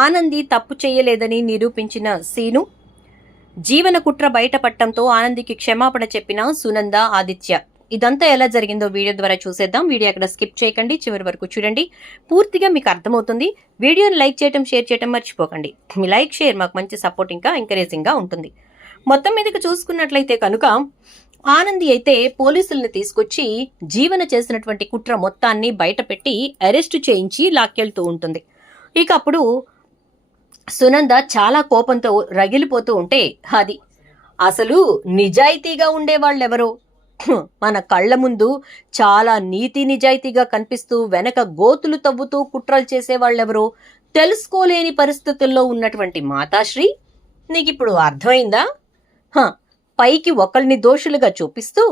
ఆనంది తప్పు చేయలేదని నిరూపించిన సీను, జీవన కుట్ర బయటపడటంతో ఆనందికి క్షమాపణ చెప్పిన సునంద, ఆదిత్య. ఇదంతా ఎలా జరిగిందో వీడియో ద్వారా చూసేద్దాం. వీడియో అక్కడ స్కిప్ చేయకండి, చివరి వరకు చూడండి. పూర్తిగా మీకు అర్థమవుతుంది. వీడియోని లైక్ చేయటం, షేర్ చేయటం మర్చిపోకండి. మీ లైక్, షేర్ మాకు మంచి సపోర్ట్, ఇంకా ఎంకరేజింగ్గా ఉంటుంది. మొత్తం మీదకి చూసుకున్నట్లయితే కనుక ఆనంది అయితే పోలీసుల్ని తీసుకొచ్చి జీవన చేసినటువంటి కుట్ర మొత్తాన్ని బయటపెట్టి అరెస్టు చేయించి లాక్కెళ్తూ ఉంటుంది. ఇక అప్పుడు సునంద చాలా కోపంతో రగిలిపోతూ ఉంటే, అది అసలు నిజాయితీగా ఉండేవాళ్ళెవరో, మన కళ్ళ ముందు చాలా నీతి నిజాయితీగా కనిపిస్తూ వెనక గోతులు తవ్వుతూ కుట్రలు చేసేవాళ్ళెవరో తెలుసుకోలేని పరిస్థితుల్లో ఉన్నటువంటి మాతాశ్రీ, నీకిప్పుడు అర్థమైందా? పైకి ఒకరిని దోషులుగా చూపిస్తూ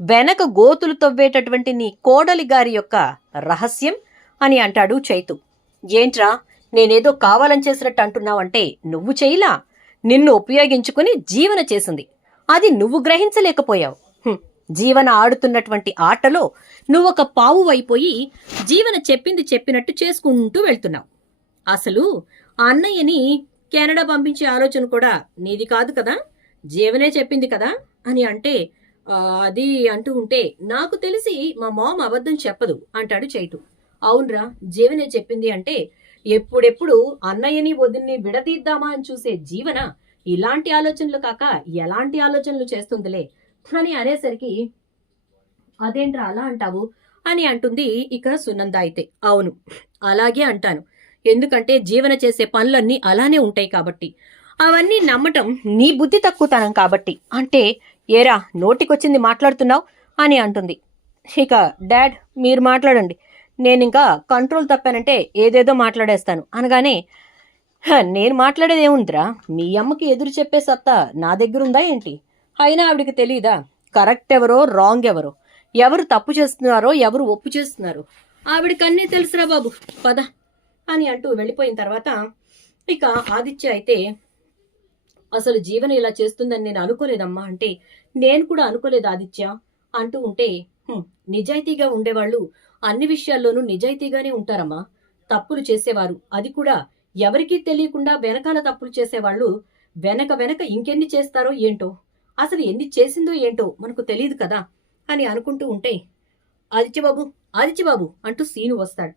వెనక గోతులు తవ్వేటటువంటి నీ కోడలి గారి యొక్క రహస్యం అని అంటాడు చైతు. ఏంట్రా, నేనేదో కావాలని చేసినట్టు అంటున్నావంటే నువ్వు చేయలా, నిన్ను ఉపయోగించుకుని జీవన చేసింది, అది నువ్వు గ్రహించలేకపోయావు. జీవన ఆడుతున్నటువంటి ఆటలో నువ్వొక పావు అయిపోయి జీవన చెప్పింది చెప్పినట్టు చేసుకుంటూ వెళ్తున్నావు. అసలు ఆ అన్నయ్యని కెనడా పంపించే ఆలోచన కూడా నీది కాదు కదా, జీవనే చెప్పింది కదా అని అంటే, అది అంటూ ఉంటే, నాకు తెలిసి మా మామ అబద్ధం చెప్పదు అంటాడు చైతు. అవునరా, జీవనే చెప్పింది అంటే ఎప్పుడెప్పుడు అన్నయ్యని వదిన్ని విడదీద్దామా అని చూసే జీవన ఇలాంటి ఆలోచనలు కాక ఎలాంటి ఆలోచనలు చేస్తుందిలే అని అనేసరికి, అదేంట్రా అలా అంటావు అని అంటుంది ఇక సునంద అయితే. అవును, అలాగే అంటాను. ఎందుకంటే జీవన చేసే పనులన్నీ అలానే ఉంటాయి కాబట్టి, అవన్నీ నమ్మటం నీ బుద్ధి తక్కువతనం కాబట్టి. అంటే ఏరా నోటికొచ్చింది మాట్లాడుతున్నావు అని అంటుంది. ఇక డాడ్ మీరు మాట్లాడండి, నేను ఇంకా కంట్రోల్ తప్పానంటే ఏదేదో మాట్లాడేస్తాను అనగానే, నేను మాట్లాడేది ఏముందిరా, మీ అమ్మకి ఎదురు చెప్పే సత్తా నా దగ్గరుందా ఏంటి? అయినా ఆవిడికి తెలీదా కరెక్ట్ ఎవరో రాంగ్ ఎవరో, ఎవరు తప్పు చేస్తున్నారో ఎవరు ఒప్పు చేస్తున్నారో? ఆవిడికి అన్నీ తెలుసురా బాబు, పద అని అంటూ వెళ్ళిపోయిన తర్వాత ఇక ఆదిత్య అయితే, అసలు జీవన ఇలా చేస్తుందని నేను అనుకోలేదమ్మా అంటే, నేను కూడా అనుకోలేదు ఆదిత్య అంటూ ఉంటే, నిజాయితీగా ఉండేవాళ్ళు అన్ని విషయాల్లోనూ నిజాయితీగానే ఉంటారమ్మా. తప్పులు చేసేవారు, అది కూడా ఎవరికీ తెలియకుండా వెనకాల తప్పులు చేసేవాళ్ళు వెనక వెనక ఇంకెన్ని చేస్తారో ఏంటో, అసలు ఎన్ని చేసిందో ఏంటో మనకు తెలియదు కదా అని అనుకుంటూ ఉంటే, ఆదిత్యబాబు ఆదిత్యబాబు అంటూ సీను వస్తాడు.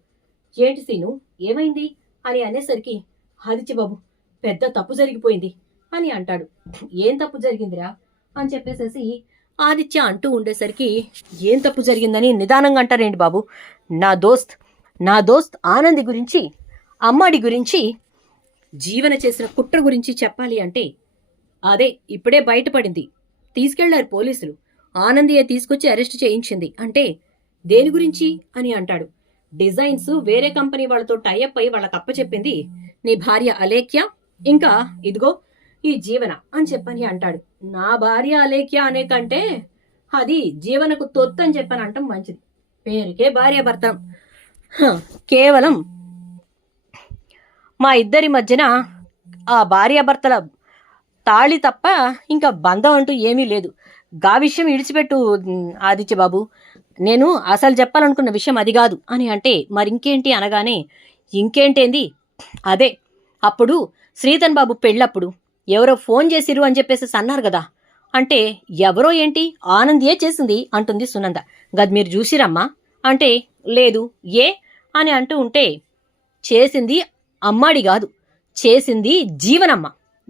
ఏంటి సీను, ఏమైంది అని అనేసరికి, ఆదిత్యబాబు పెద్ద తప్పు జరిగిపోయింది అని అంటాడు. ఏం తప్పు జరిగిందిరా అని చెప్పేసేసి ఆదిత్య అంటూ ఉండేసరికి, ఏం తప్పు జరిగిందని నిదానంగా అంటారేంటి బాబు? నా దోస్త్ ఆనంది గురించి, అమ్మాడి గురించి, జీవన చేసిన కుట్ర గురించి చెప్పాలి అంటే, అదే ఇప్పుడే బయటపడింది, తీసుకెళ్లారు పోలీసులు, ఆనందియే తీసుకొచ్చి అరెస్ట్ చేయించింది అంటే, దేని గురించి అని అంటాడు. డిజైన్స్ వేరే కంపెనీ వాళ్ళతో టైఅప్ అయి వాళ్ళకి అప్పచెప్పింది నీ భార్య అలేఖ్య, ఇంకా ఇదిగో ఈ జీవన అని చెప్పని అంటాడు. నా భార్య అలేఖ్య అనే కంటే అది జీవనకు తొత్తు అని చెప్పని అంటాం మంచిది. పేరుకే భార్య భర్త, కేవలం మా ఇద్దరి మధ్యన ఆ భార్యాభర్తల తాళి తప్ప ఇంకా బంధం అంటూ ఏమీ లేదు. గా విషయం ఇడిచిపెట్టు ఆదిత్యబాబు, నేను అసలు చెప్పాలనుకున్న విషయం అది కాదు అని అంటే, మరి ఇంకేంటి అనగానే, ఇంకేంటేంది, అదే అప్పుడు శ్రీధన్ బాబు పెళ్ళప్పుడు ఎవరో ఫోన్ చేసిరు అని చెప్పేసి అన్నారు కదా అంటే, ఎవరో ఏంటి, ఆనందియే చేసింది అంటుంది సునంద. గది మీరు చూసిరమ్మా అంటే, లేదు ఏ అని అంటూ ఉంటే, చేసింది అమ్మాడి కాదు, చేసింది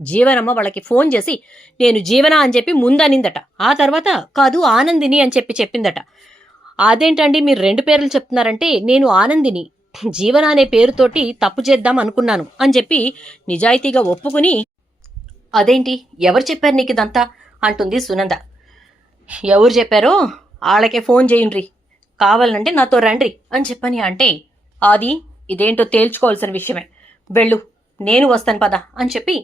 జీవనమ్మ వాళ్ళకి ఫోన్ చేసి నేను జీవన అని చెప్పి ముందనిందట, ఆ తర్వాత కాదు ఆనందిని అని చెప్పి చెప్పిందట. అదేంటండి మీరు రెండు పేర్లు చెప్తున్నారంటే, నేను ఆనందిని జీవన అనే పేరుతోటి తప్పు చేద్దాం అనుకున్నాను అని చెప్పి నిజాయితీగా ఒప్పుకుని, అదేంటి ఎవరు చెప్పారు నీకు ఇదంతా అంటుంది సునంద. ఎవరు చెప్పారో వాళ్ళకే ఫోన్ చేయండి, కావాలంటే నాతో రండి అని చెప్పని అంటే, అది ఇదేంటో తేల్చుకోవాల్సిన విషయమే, వెళ్ళు నేను వస్తాను పద అని చెప్పి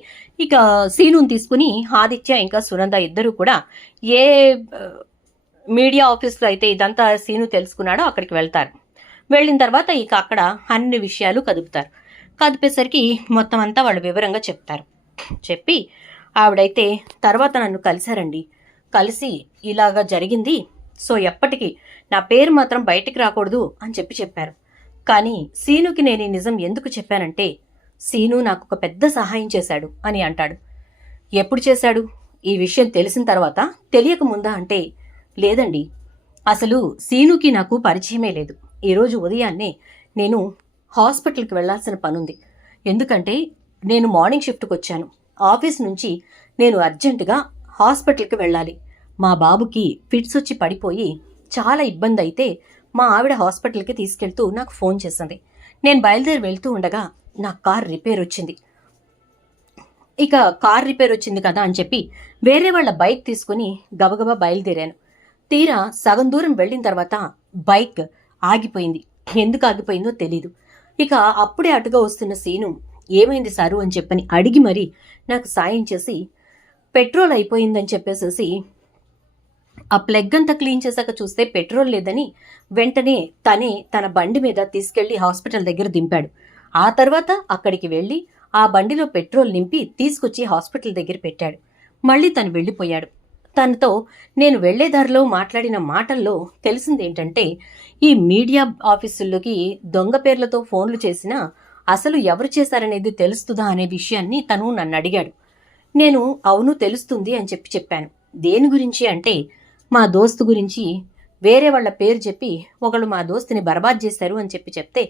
ఇక సీనుని తీసుకుని ఆదిత్య ఇంకా సునంద ఇద్దరు కూడా ఏ మీడియా ఆఫీస్లో అయితే ఇదంతా సీను తెలుసుకున్నాడో అక్కడికి వెళ్తారు. వెళ్ళిన తర్వాత ఇక అక్కడ అన్ని విషయాలు కదిపేసరికి మొత్తం అంతా వాళ్ళు వివరంగా చెప్తారు. చెప్పి ఆవిడైతే, తర్వాత నన్ను కలిశారండి, కలిసి ఇలాగా జరిగింది, సో ఎప్పటికీ నా పేరు మాత్రం బయటికి రాకూడదు అని చెప్పారు. కానీ సీనుకి నేను ఈ నిజం ఎందుకు చెప్పానంటే, సీను నాకు ఒక పెద్ద సహాయం చేశాడు అని అంటాడు. ఎప్పుడు చేశాడు? ఈ విషయం తెలిసిన తర్వాత, తెలియకముందా అంటే లేదండి, అసలు సీనుకి నాకు పరిచయమే లేదు. ఈరోజు ఉదయాన్నే నేను హాస్పిటల్కి వెళ్లాల్సిన పనుంది. ఎందుకంటే నేను మార్నింగ్ షిఫ్ట్కి వచ్చాను. ఆఫీస్ నుంచి నేను అర్జెంటుగా హాస్పిటల్కి వెళ్ళాలి. మా బాబుకి ఫిట్స్ వచ్చి పడిపోయి చాలా ఇబ్బంది అయితే మా ఆవిడ హాస్పిటల్కి తీసుకెళ్తూ నాకు ఫోన్ చేసింది. నేను బయలుదేరి వెళ్తూ ఉండగా నా కార్ రిపేర్ వచ్చింది. ఇక కార్ రిపేర్ వచ్చింది కదా అని చెప్పి వేరే వాళ్ళ బైక్ తీసుకుని గబగబా బయలుదేరాను. తీరా సగం దూరం వెళ్ళిన తర్వాత బైక్ ఆగిపోయింది. ఎందుకు ఆగిపోయిందో తెలీదు. ఇక అప్పుడే అటుగా వస్తున్న సీను ఏమైంది సారు అని చెప్పని అడిగి మరీ నాకు సాయం చేసి పెట్రోల్ అయిపోయిందని చెప్పేసేసి ఆ ప్లగ్ అంతా క్లీన్ చేశాక చూస్తే పెట్రోల్ లేదని వెంటనే తనే తన బండి మీద తీసుకెళ్లి హాస్పిటల్ దగ్గర దింపాడు. ఆ తర్వాత అక్కడికి వెళ్ళి ఆ బండిలో పెట్రోల్ నింపి తీసుకొచ్చి హాస్పిటల్ దగ్గర పెట్టాడు. మళ్ళీ తను వెళ్ళిపోయాడు. తనతో నేను వెళ్లే దారిలో మాట్లాడిన మాటల్లో తెలిసిందేంటంటే, ఈ మీడియా ఆఫీసుల్లోకి దొంగ పేర్లతో ఫోన్లు చేసినా అసలు ఎవరు చేశారనేది తెలుస్తుందా అనే విషయాన్ని తను నన్ను అడిగాడు. నేను అవును తెలుస్తుంది అని చెప్పాను. దేని గురించి అంటే, మా దోస్తు గురించి వేరే వాళ్ళ పేరు చెప్పి ఒకళ్ళు మా దోస్తుని బర్బాద్ చేశారు అని చెప్తే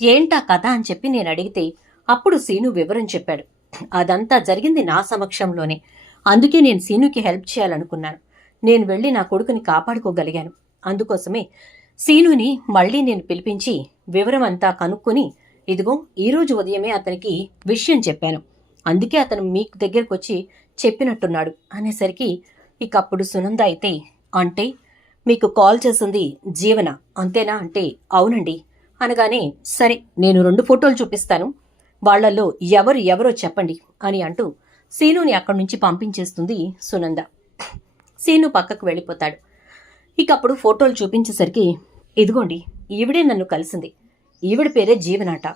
ఏంటా కథ అని చెప్పి నేను అడిగితే అప్పుడు సీను వివరం చెప్పాడు. అదంతా జరిగింది నా సమక్షంలోనే. అందుకే నేను సీనుకి హెల్ప్ చేయాలనుకున్నాను. నేను వెళ్ళి నా కొడుకుని కాపాడుకోగలిగాను. అందుకోసమే సీనుని మళ్ళీ నేను పిలిపించి వివరం అంతా కనుక్కొని ఇదిగో ఈరోజు ఉదయమే అతనికి విషయం చెప్పాను. అందుకే అతను మీకు దగ్గరకు వచ్చి చెప్పినట్టున్నాడు అనేసరికి ఇక అప్పుడు సునంద అయితే, అంటే మీకు కాల్ చేసింది జీవన అంతేనా అంటే అవునండి అనగానే, సరే నేను 2 ఫోటోలు చూపిస్తాను, వాళ్లలో ఎవరో చెప్పండి అని అంటూ సీనుని అక్కడి నుంచి పంపించేస్తుంది సునంద. సీను పక్కకు వెళ్ళిపోతాడు. ఇక అప్పుడు ఫోటోలు చూపించేసరికి ఇదిగోండి ఈవిడే నన్ను కలిసింది, ఈవిడ పేరే జీవనాట,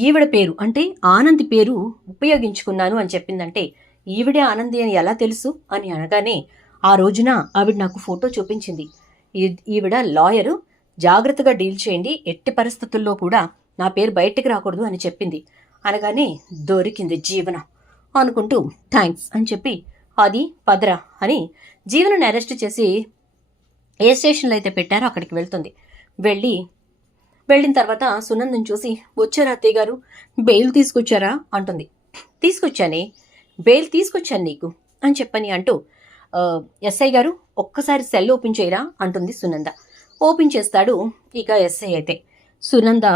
ఈవిడ పేరు అంటే ఆనంది పేరు ఉపయోగించుకున్నాను అని చెప్పిందంటే ఈవిడే ఆనంది అని ఎలా తెలుసు అని అనగానే ఆ రోజున ఆవిడ నాకు ఫోటో చూపించింది. ఈవిడ లాయరు, జాగ్రత్తగా డీల్ చేయండి, ఎట్టి పరిస్థితుల్లో కూడా నా పేరు బయటికి రాకూడదు అని చెప్పింది అనగానే దొరికింది జీవన అనుకుంటూ థ్యాంక్స్ అని చెప్పి అది పదరా అని జీవనను అరెస్ట్ చేసి ఏ స్టేషన్లో అయితే పెట్టారో అక్కడికి వెళ్తుంది. వెళ్ళిన తర్వాత సునందని చూసి, వచ్చారా అత్తయ్య గారు, బెయిల్ తీసుకొచ్చారా అంటుంది. తీసుకొచ్చానే, బెయిల్ తీసుకొచ్చాను నీకు అని చెప్పని అంటూ ఎస్ఐ గారు ఒక్కసారి సెల్ ఓపెన్ చేయరా అంటుంది సునంద. ఓపెన్ చేస్తాడు. ఇక ఎస్ఐ అయితే సునంద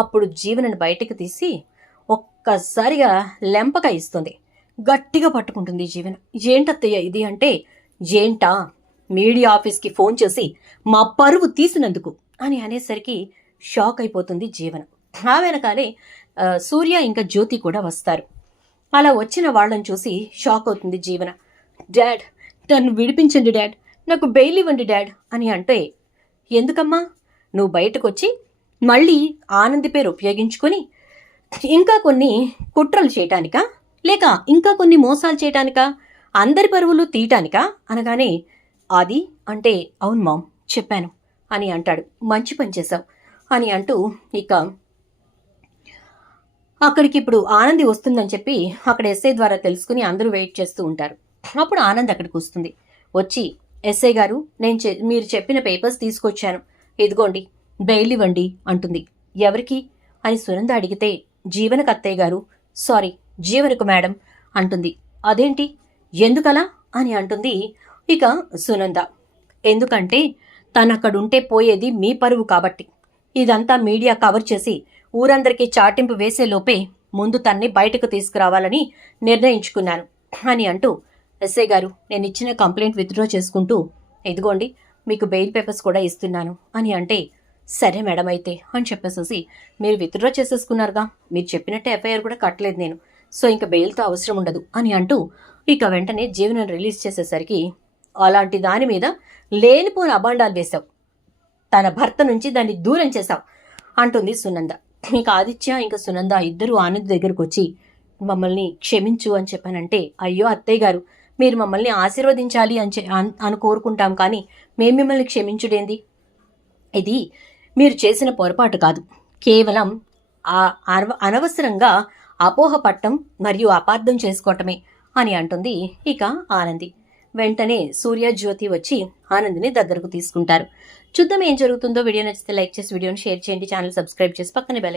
అప్పుడు జీవనను బయటకు తీసి ఒక్కసారిగా లెంపక ఇస్తుంది. గట్టిగా పట్టుకుంటుంది జీవన. ఏంటత్తయ్య ఇది అంటే, ఏంటా మీడియా ఆఫీస్కి ఫోన్ చేసి మా పరువు తీసినందుకు అని అనేసరికి షాక్ అయిపోతుంది జీవన. ఆ వెనకాలే సూర్య ఇంకా జ్యోతి కూడా వస్తారు. అలా వచ్చిన వాళ్ళని చూసి షాక్ అవుతుంది జీవన. డాడ్ నన్ను విడిపించండి డాడ్, నాకు బెయిల్ ఇవ్వండి డాడ్ అని అంటే, ఎందుకమ్మా నువ్వు బయటకొచ్చి మళ్ళీ ఆనంది పేరు ఉపయోగించుకొని ఇంకా కొన్ని కుట్రలు చేయటానికా, లేక ఇంకా కొన్ని మోసాలు చేయటానికా, అందరి పరువులు తీయటానికా అనగానే అది అంటే అవును మామ్ చెప్పాను అని అంటాడు. మంచి పని చేశావు అని అంటూ ఇక అక్కడికి ఇప్పుడు ఆనంది వస్తుందని చెప్పి అక్కడ ఎస్ఐ ద్వారా తెలుసుకుని అందరూ వెయిట్ చేస్తూ ఉంటారు. అప్పుడు ఆనంద్ అక్కడికి వస్తుంది. వచ్చి ఎస్ఐ గారు మీరు చెప్పిన పేపర్స్ తీసుకొచ్చాను, ఇదిగోండి బెయిల్ ఇవ్వండి అంటుంది. ఎవరికి అని సునంద అడిగితే జీవనకు అత్తయ్య గారు, సారీ జీవనకు మేడం అంటుంది. అదేంటి ఎందుకలా అని అంటుంది ఇక సునంద. ఎందుకంటే తనక్కడుంటే పోయేది మీ పరువు కాబట్టి ఇదంతా మీడియా కవర్ చేసి ఊరందరికీ చాటింపు వేసే లోపే ముందు తన్ని బయటకు తీసుకురావాలని నిర్ణయించుకున్నాను అని అంటూ, ఎస్ఐ గారు నేను ఇచ్చిన కంప్లైంట్ విత్డ్రా చేసుకుంటూ ఇదిగోండి మీకు బెయిల్ పేపర్స్ కూడా ఇస్తున్నాను అని అంటే, సరే మేడం అయితే అని చెప్పేసేసి, మీరు విత్డ్రా చేసేసుకున్నారుగా, మీరు చెప్పినట్టే ఎఫ్ఐఆర్ కూడా కట్టలేదు నేను, సో ఇంకా బెయిల్తో అవసరం ఉండదు అని అంటూ ఇక వెంటనే జీవనను రిలీజ్ చేసేసరికి, అలాంటి దాని మీద లేనిపోని అబాండాలు వేశావు, తన భర్త నుంచి దాన్ని దూరం చేశావు అంటుంది సునంద. ఇంకా ఆదిత్య ఇంకా సునంద ఇద్దరు ఆనంద్ దగ్గరకు వచ్చి మమ్మల్ని క్షమించు అని చెప్పానంటే, అయ్యో అత్తయ్య గారు మీరు మమ్మల్ని ఆశీర్వదించాలి అని కోరుకుంటాం, కానీ మేము మిమ్మల్ని క్షమించుడేంది, ఇది మీరు చేసిన పొరపాటు కాదు, కేవలం అనవసరంగా అపోహ పట్టం మరియు అపార్థం చేసుకోవటమే అని అంటుంది ఇక ఆనంది. వెంటనే సూర్య, జ్యోతి వచ్చి ఆనందిని దగ్గరకు తీసుకుంటారు. చూద్దాం ఏం జరుగుతుందో. వీడియో నచ్చితే లైక్ చేసి వీడియోని షేర్ చేయండి. ఛానల్ సబ్స్క్రైబ్ చేసి పక్కనే బెల్